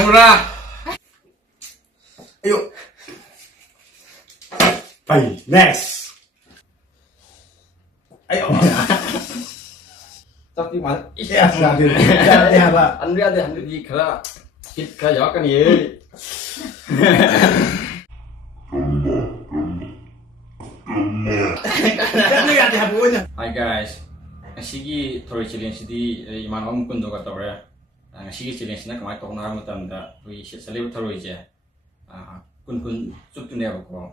Angura. Ayo. Bye. Next. Ayo. Tapi mal. Iya, hadir. Ya, Pak. Andi di kera. Hit kaya kan ye. Lihat ya punya. Hi guys. Ngasi기 토리 챌린지디 이만 엄군도 갔다 오래. ngasi기 챌린지나 그만 또 나가 못한다. 우리 셀레브 토로 이제 군군 쭉도 내보고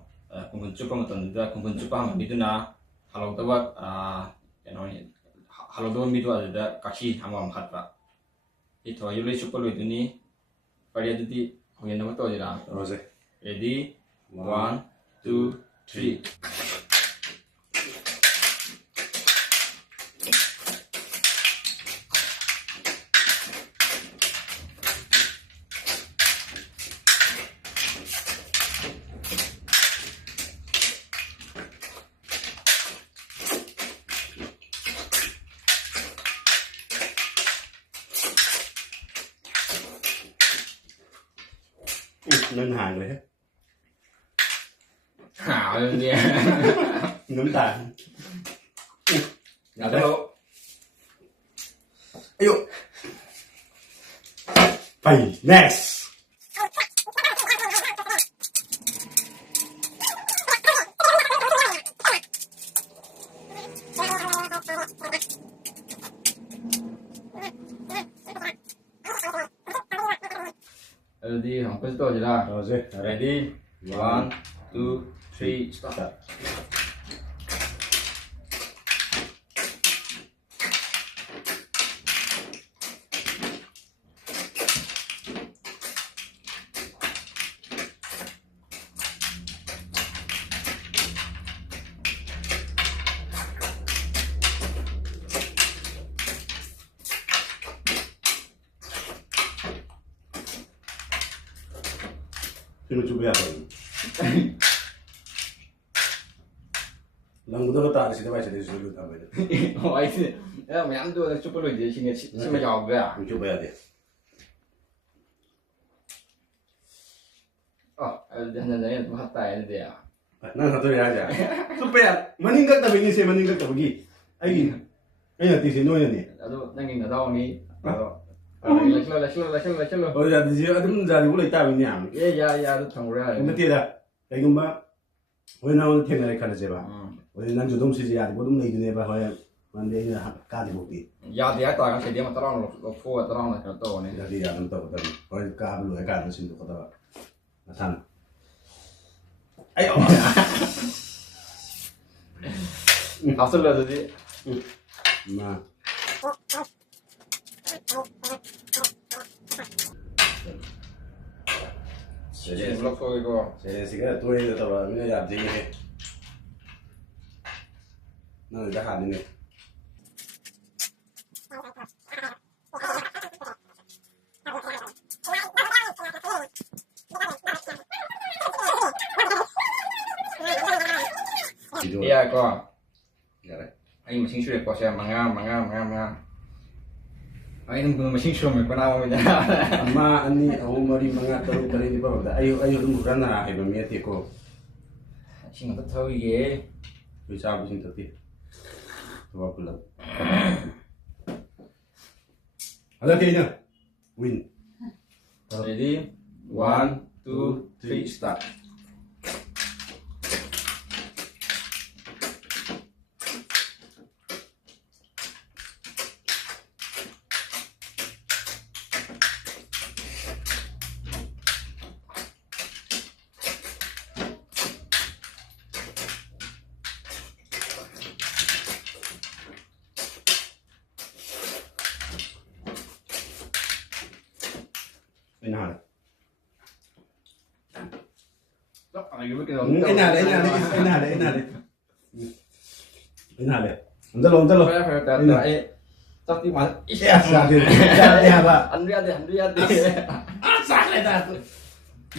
군군 쭉 못한다. 군군 쭉 하면 미드나 할로도와 할로도 미드 아니다. 같이 한번 갔다. 이토 유리 축구로 이더니 파리아드디 거기 너무 떠지라. Rose. Ready? 1, 2, 3. Ngân hàng rồi hết. Hảo luôn nha. Ngấm tàn. Nào đâu. Ayo. Bye. Next. Ready, không có gì đâu. Rose. Ready? 1, 2, 3, start. Sino coba apa? Lang udah kata sih coba jadi dulu apa itu? Oh, itu. Ya, mày ăn tôi chụp cái gì xin xin mà giàu vậy à? Coba ya deh. Oh, jangan-jangan itu hatai itu ya. Nah satu ya aja. Supaya meningkat tapi ini saya meningkat tapi gini. Ayo, nanti sini nih. Aduh, nangin nggak tahu nih. Lagi. Oh ya di sini ada menjadi mulai tahu ini am. Ya, itu tangguh Nanti ada. Kayak gimana? Wah, nawan tengah kan aja bah. Wah, nanti jodom sih ya. Bodom nih dunia bah. Wah, nanti ini kadi bukti. Ya dia tahu kan dia mah terang lo fo terang lah tahu nih. Jadi ya nanti tahu tapi. Wah, kabel ya kan sini tuh kata. Nasan. Ayo. Hasil lah tadi. Nah. Jadi blok fo itu. Saya sih kan tuh itu tahu. Ini ya jadi. Nah, udah hari ini. Iya kok. Ya. Anh mà xin suy có xem manga. Anh nunggu mesin suami kenapa punya? Ama ani aku mari mengatur kali di bawah. Ayo tunggu karena hebat miat ya kok. Sing nggak tahu ya. Bisa habis itu. Coba pulang. Ada kayaknya. Win. Ready? 1, 2, 3, start. Enak. Enak deh. Entar lo. Tapi mal. Iya, hadir. Ya, Pak. Andri ada. Sakit aku.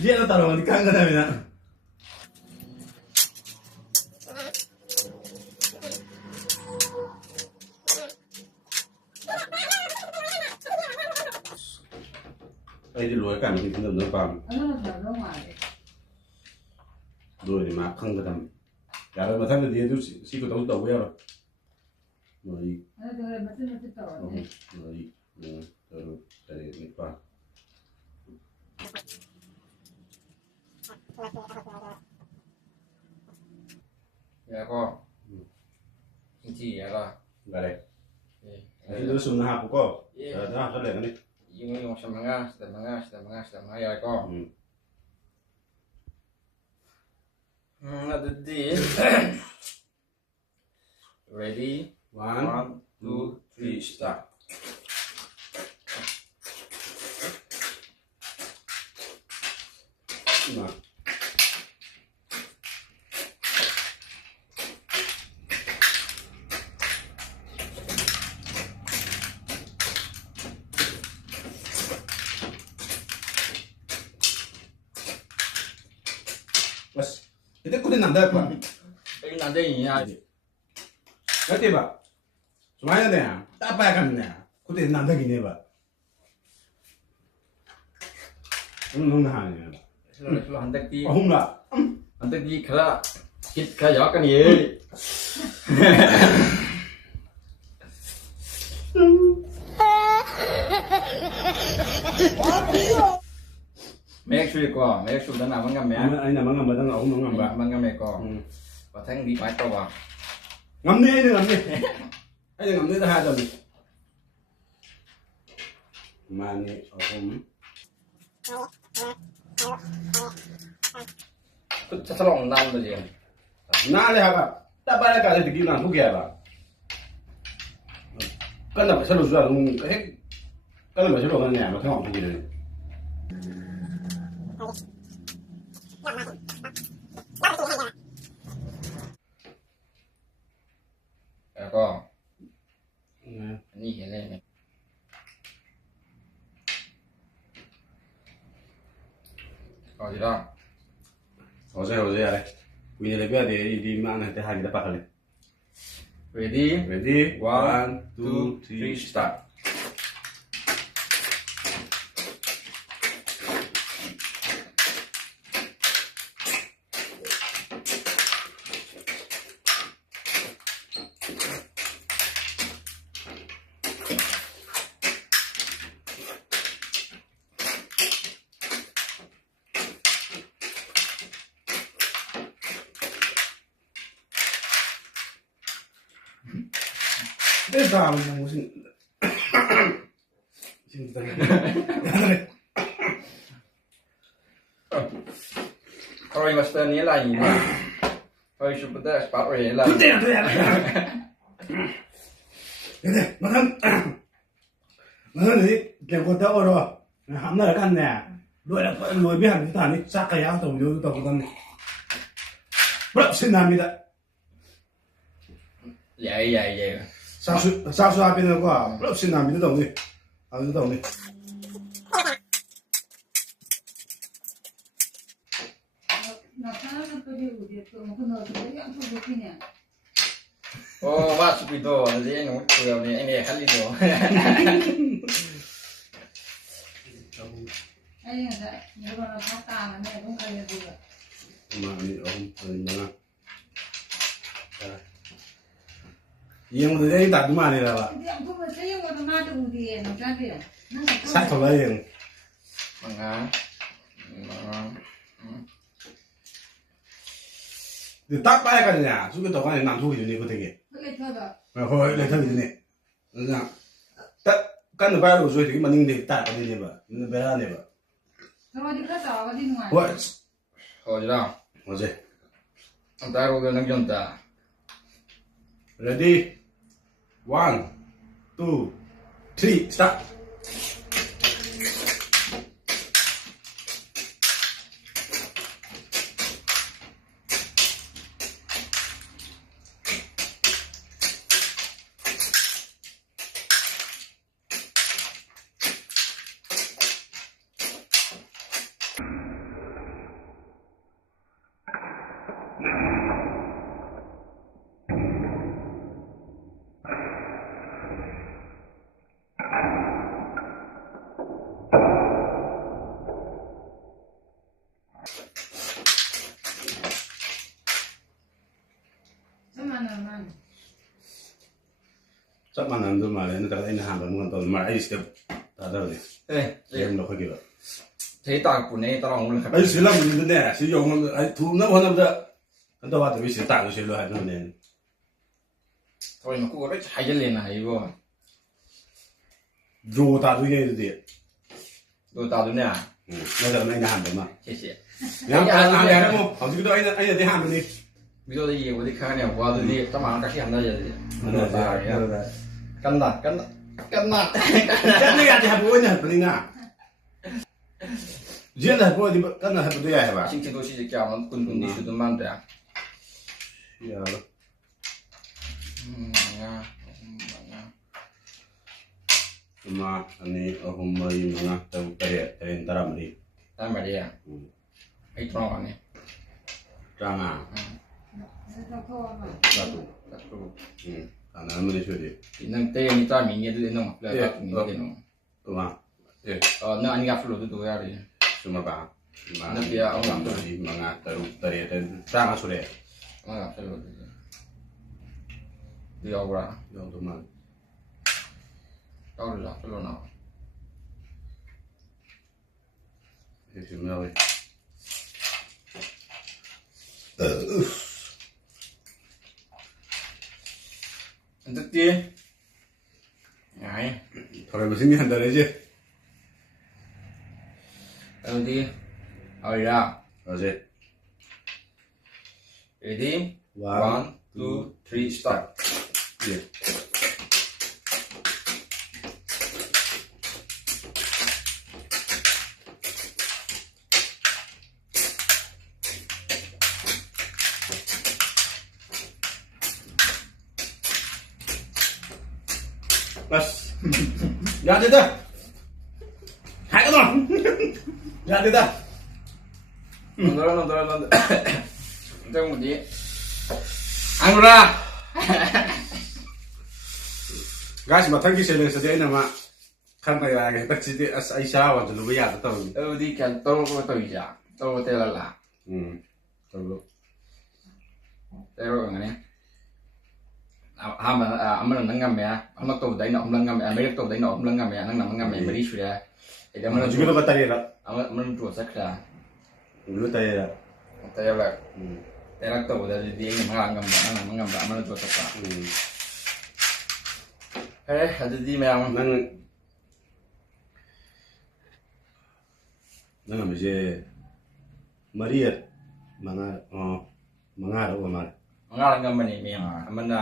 Dia lo taruh di kangkang tapi nak. ꯑꯩꯗꯤ ꯂꯣꯏꯔꯀꯥꯟꯗ ꯈꯟꯗꯕꯅ ꯄꯥꯝꯃꯤ ꯑꯗꯨꯅ ꯐꯗꯧ ꯃꯥꯜꯂꯦ ꯂꯣꯏꯔꯗꯤ ꯃꯥ ꯈꯪꯒꯗꯕꯅꯤ ꯌꯥꯔꯣꯏ ꯃꯊꯪꯗꯗꯤ ꯑꯗꯨ ꯁꯤ ꯈꯛꯇꯪ ꯇꯧꯕ ꯌꯥꯔꯣꯏ ꯃꯔꯤ ꯑꯗꯨ ꯍꯣꯔꯦꯟ ꯃꯆꯤꯠ ꯃꯆꯤꯠ ꯇꯧꯔꯅꯤ ꯃꯔꯤ ꯃꯉꯥ ꯇꯔꯨꯛ ꯇꯔꯦꯠ ꯅꯤꯄꯥꯜ 야거 김치 야가 ꯌꯥꯔꯦ 예 ꯑꯁꯤꯗ ꯁꯨꯝꯅ ꯍꯥꯞꯄꯨꯀꯣ 예 ꯑꯗ ꯍꯥꯞꯆꯜꯂꯒꯅꯤ 이용 시다 망아 야거 어디 ready 1 2 3 start bas itu kudu nanda apa ini nanti ini ya ngerti pak semuanya deh apa ya kan ya kudu nanda gini pak nung hanya 슬로 한덕디 홍라 한덕디 그라 가 약간 예 Make sure ko, make sure na mangam ya. ay na mga madang ako mga ba Mangam ko. Patang di mai to ba. ngamne ay ngamne ta ha dami mani ahum Ku chasalong nam do je. na le ha ba ta ba la ka le digi na bu kya ba kan na ba salo zuwa nung he kan na ba salo kan ya ba kan bu ni Ya ko. Ni hele me. 어디라? 어제 야래 우리 레비아 이 만한테 하기다 빠갈래 Ready? ready 1 2 3 start. 됐다 무슨 지금 Kalau yang master ni lain. Kalau isu betul start lain lah. 그때 마산 이 개고다 어려 함나를 갔네 로이 비한 다니 싹가야 또 요도 거든 브라 신납니다 예. 사수 앞에는 거 브라 신납니다 동네 아주 동네 나타나는 거지 우리 또 그거 양쪽 좋겠냐 Oh, wah sepido, jadi yang udah ini kali itu. 아니 나 이거는 바까 안 해. 뭔가 해도 많이 얼마나 이 형들 애기 다 그만해라 봐 그냥 그거 세용 것도 놔두고 뒤에 나한테 사토라 형 Mangga. 딱 봐야 가느냐 속에 더 가냐 남 속에 되네 그 되게 그게 저도 어 이래 되게 되네 그냥 딱 간도 봐야 그 되게 맞는 데 딱 어디네 봐 근데 배라네 봐 저 어디 갔다 어디 누가 와 어디라? 어제 Entar aku kena jonta. ready 1 2 3 start ꯆꯞ ꯃꯥꯟꯅꯝꯗꯧ ꯃꯥꯜꯂꯦ ꯅꯠꯇ꯭ꯔꯒ ꯑꯩꯅ ꯍꯥꯟꯕ ꯃꯉꯣꯟ ꯇꯧ ꯃꯥꯜꯂꯦ ꯑꯩ ꯁꯤꯗ ꯇꯥꯗꯕꯅꯤ ꯒꯦꯝꯗꯣ ꯑꯩꯈꯣꯏꯒꯤꯗꯣ ꯊꯩ ꯇꯥꯛꯄꯅꯦ ꯇꯔꯥꯎꯡ ꯑꯩ ꯁꯤꯜꯂꯝꯕꯅꯤꯅꯦ ꯁꯤ ꯌꯧꯅꯕ ꯑꯩ ꯊꯨꯅꯕ ꯍꯣꯠꯅꯕꯗ ꯀꯩꯅꯣ ꯋꯥꯗꯕꯤ ꯁꯤꯗ ꯇꯥꯛꯂꯨ ꯁꯤꯜꯂꯨ ꯍꯥꯏꯕꯅꯦ ꯊꯣꯏ ꯃꯀꯨ ꯂꯣꯏ ꯍꯥꯏꯖꯤꯜꯂꯦꯅ ꯍꯥꯏꯕꯣ ꯗ꯭ꯔꯣ ꯇꯥꯗꯣꯏꯅꯦ ꯑꯗꯨꯗꯤ ꯑꯗꯣ ꯇꯥꯗꯨꯅꯦ ꯅꯠꯇ꯭ꯔꯒꯅ ꯑꯩꯅ ꯍꯥꯟꯕ ꯑꯃ ꯁꯤꯁꯦ ꯌꯥꯝ ꯀꯥꯟꯅ ꯍꯥꯏꯔꯝꯃꯣ ꯍꯧꯖꯤꯛꯀꯤꯗꯣ ꯑꯩꯅꯗꯤ ꯍꯥꯟꯕꯅꯤ ꯚꯤꯗꯤꯑꯣꯗ ꯌꯦꯡꯕꯗꯤ ꯈꯪꯉꯅꯦꯕꯀꯣ ꯑꯗꯨꯗꯤ ꯆꯞ ꯃꯥꯟꯅ ꯀꯁꯤ ꯍꯟꯊꯔꯗꯤ ꯀꯟꯅ ꯀꯟꯅ ꯌꯥꯗꯦ ꯍꯥꯏꯕ ꯑꯣꯏꯅ ꯍꯟꯕꯅꯤꯅ ꯖꯦꯠ ꯍꯟꯕ ꯑꯣꯏꯔꯗꯤ ꯀꯟꯅ ꯍꯟꯕꯗꯣ ꯌꯥꯏ ꯍꯥꯏꯕ ꯏꯁꯤꯡ ꯊꯤꯟꯗꯣꯛ ꯁꯤꯁꯦ ꯀꯌꯥꯅꯣ ꯀꯨꯟꯗꯤ ꯁꯨꯗ ꯃꯥꯟꯗ꯭ꯔꯦ ꯌꯥꯔꯣ ꯃꯉꯥ ꯑꯍꯨꯝ ꯃꯉꯥ ꯑꯃ ꯑꯅꯤ ꯑꯍꯨꯝ ꯃꯔꯤ ꯃꯉꯥ ꯇꯔꯨꯛ ꯇꯔꯦꯠ ꯇꯔꯦꯠ ꯇꯔꯥꯃꯔꯤ ꯇꯔꯥꯃꯔꯤ ꯑꯩ ꯇꯔꯥꯃꯉꯥꯅꯤ ꯇꯔꯥꯃꯉꯥ ꯆꯥꯇ꯭ꯔꯨꯛ ꯀꯥꯟꯅꯔꯝꯃꯅꯤ ꯁꯨꯗꯤ ꯅꯪ ꯇꯔꯦꯠ ꯑꯅꯤ ꯇꯔꯥꯃꯔꯤꯅꯤ ꯑꯗꯨꯗꯤ ꯅꯪ ꯀꯩꯅꯣ ꯅꯪ ꯑꯅꯤ ꯍꯥꯞꯆꯤꯜꯂꯣ ꯑꯗꯨꯗꯨꯒ ꯌꯥꯔꯦ ꯆꯨꯝꯃꯕ ꯅꯠꯇꯦ ꯑꯍꯨꯝ ꯃꯔꯤ ꯃꯉꯥ ꯇꯔꯨꯛ ꯇꯔꯦꯠ ꯇꯔꯥꯃꯉꯥ ꯁꯨꯔꯦ ꯑꯃ ꯍꯥꯞꯆꯤꯜꯂꯣ ꯑꯗꯨꯗꯤ ꯑꯗꯨ ꯌꯥꯎꯕ꯭ꯔꯥ ꯌꯧꯗꯧ ꯃꯥꯜꯂꯦ ꯌꯥꯎꯔꯁꯨ ꯍꯥꯞꯆꯤꯜꯂꯣ ꯅꯪ ꯁꯤꯃ ꯌꯥꯎꯋꯤ ꯍꯟꯗꯛꯇꯤ ꯌꯥꯏ ꯊꯧꯔꯝ ꯃꯁꯤꯡ ꯍꯟꯊꯔꯛꯏꯁꯦ ꯑꯗꯨꯗꯤ ꯍꯧꯔꯤꯔꯥ ꯍꯧꯖꯤꯛ ꯔꯦꯗꯤ 1 2 3 ꯁ꯭ꯇꯥꯔꯠ ꯑꯁ ꯌꯥꯗꯦꯗ ꯍꯥꯏꯒꯅꯣ ꯌꯥꯗꯦꯗ ꯅꯣꯟꯗꯔ ꯍꯟꯗꯛꯕꯨꯗꯤ ꯍꯪꯉꯨꯔꯥ ꯒꯥꯏꯁ ꯃꯊꯪꯒꯤ ꯆꯦꯂꯦꯟꯖꯇꯗꯤ ꯑꯩꯅ ꯑꯃ ꯈꯟꯕ ꯌꯥꯔꯒꯦ ꯍꯟꯗꯛꯁꯤꯗꯤ ꯑꯁ ꯑꯩ ꯆꯔꯥ ꯋꯥꯟꯁꯤꯜꯂꯨꯕ ꯌꯥꯗ ꯇꯧꯔꯤꯅꯤ ꯑꯗꯨꯗꯤ ꯀꯌꯥ ꯇꯧꯔꯛꯄ ꯇꯧꯔꯤꯁꯦ ꯇꯧꯔꯛꯄ ꯇꯦꯜꯂꯂꯥ ꯇꯧꯔꯣ ꯇꯦꯔꯣꯒꯅꯤ ꯑꯍꯥꯟꯕ ꯑꯃꯅ ꯅꯪ ꯉꯝꯃꯦ ꯑꯃ ꯇꯧꯕꯗ ꯑꯩꯅ ꯑꯍꯨꯝꯂꯛ ꯉꯝꯃꯦ ꯃꯔꯤꯔꯛ ꯇꯧꯕꯗ ꯑꯩꯅ ꯑꯍꯨꯝꯂꯛ ꯉꯝꯃꯦ ꯅꯪꯅ ꯑꯃ ꯉꯝꯃꯦ ꯃꯔꯤ ꯁꯨꯔꯦ ꯑꯩꯗꯤ ꯑꯃꯅ ꯍꯧꯖꯤꯛꯀꯤꯗꯨꯒ ꯇꯔꯦꯠꯂꯛ ꯑꯃꯅ ꯗ꯭ꯔꯣ ꯆꯠꯈ꯭ꯔꯦ ꯍꯧꯖꯤꯛꯀꯤꯗꯨꯒ ꯇꯔꯦꯠꯂꯛ ꯇꯦꯔꯛ ꯇꯦꯔꯛ ꯇꯧꯕꯗ ꯑꯗꯨꯗꯤ ꯑꯩꯅ ꯃꯉꯥ ꯉꯝꯕ ꯅꯪꯅ ꯑꯃ ꯉꯝꯕ ꯑꯃꯅ ꯗ꯭ꯔꯣ ꯆꯠꯄ ꯐꯔꯦ ꯑꯗꯨꯗꯤ ꯃꯌꯥꯝ ꯅꯪ ꯉꯝꯃꯤꯁꯦ ꯃꯔꯤ ꯃꯉꯥꯔꯛ ꯑꯣꯏ ꯃꯥꯜꯂꯦ ꯃꯉꯥꯔꯛ ꯉꯝꯕꯅꯤ ꯃꯌꯥꯝ ꯑꯃꯅ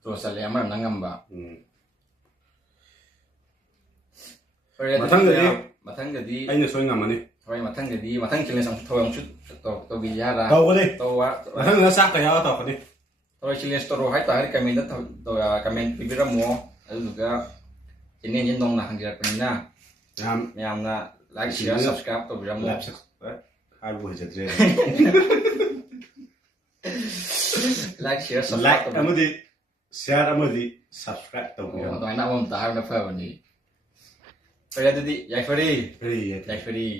ꯗ꯭ꯔꯣ ꯆꯠꯂꯦ ꯑꯃꯅ ꯅꯪ ꯉꯝꯕ ꯃꯊꯪꯗꯗꯤ ꯑꯩꯅ ꯁꯣꯏ ꯉꯝꯃꯅꯤ ꯍꯣꯏ ꯃꯊꯪꯗꯗꯤ ꯃꯊꯪ ꯆꯦꯂꯦꯟꯖ ꯑꯃꯨꯛ ꯊꯧꯔꯝꯁꯨ ꯇꯧꯕꯤꯁꯦ ꯍꯥꯏꯔ ꯇꯧꯒꯅꯤ ꯇꯧꯕ ꯃꯊꯪꯗ ꯆꯥꯛꯀ ꯌꯥꯎꯔ ꯇꯧꯔꯛꯀꯅꯤ ꯍꯣꯏ ꯆꯦꯂꯦꯟꯖ ꯇꯧꯔꯣ ꯍꯥꯏꯇꯥꯔꯦ ꯀꯃꯦꯟꯗ ꯀꯃꯦꯟ ꯄꯤꯕꯤꯔꯝꯃꯣ ꯑꯗꯨꯗꯨꯒ ꯆꯦꯅꯦꯜꯁꯦ ꯅꯧꯅ ꯍꯪꯖꯔꯛꯄꯅꯤꯅ ꯃꯌꯥꯝꯅ ꯂꯥꯏꯛ ꯁꯤꯌꯔ ꯁꯕꯁꯀ꯭ꯔꯥꯏꯕ ꯇꯧꯕꯤꯔꯝꯃꯣ ꯍꯥꯏꯕ ꯍꯩꯖꯗ꯭ꯔꯦ ꯂꯥꯏꯛ ꯁꯤꯌꯔ ꯂꯥꯏꯛ ꯁꯕꯁꯀ꯭ꯔꯥꯏꯕ ꯑꯃꯗꯤ ꯁꯤꯌꯥꯔ ꯑꯃꯗꯤ ꯁꯕꯁꯀ꯭ꯔꯥꯏꯕ ꯇꯧꯕꯤꯔꯝꯃꯣ ꯑꯗꯨꯃꯥꯏꯅ ꯑꯃꯃꯝꯇ ꯍꯥꯏꯕꯅ ꯐꯕꯅꯤ ꯐꯔꯦ ꯑꯗꯨꯗꯤ ꯌꯥꯏꯐꯔꯦ ꯀꯔꯤ ꯌꯥꯏꯐꯔꯦ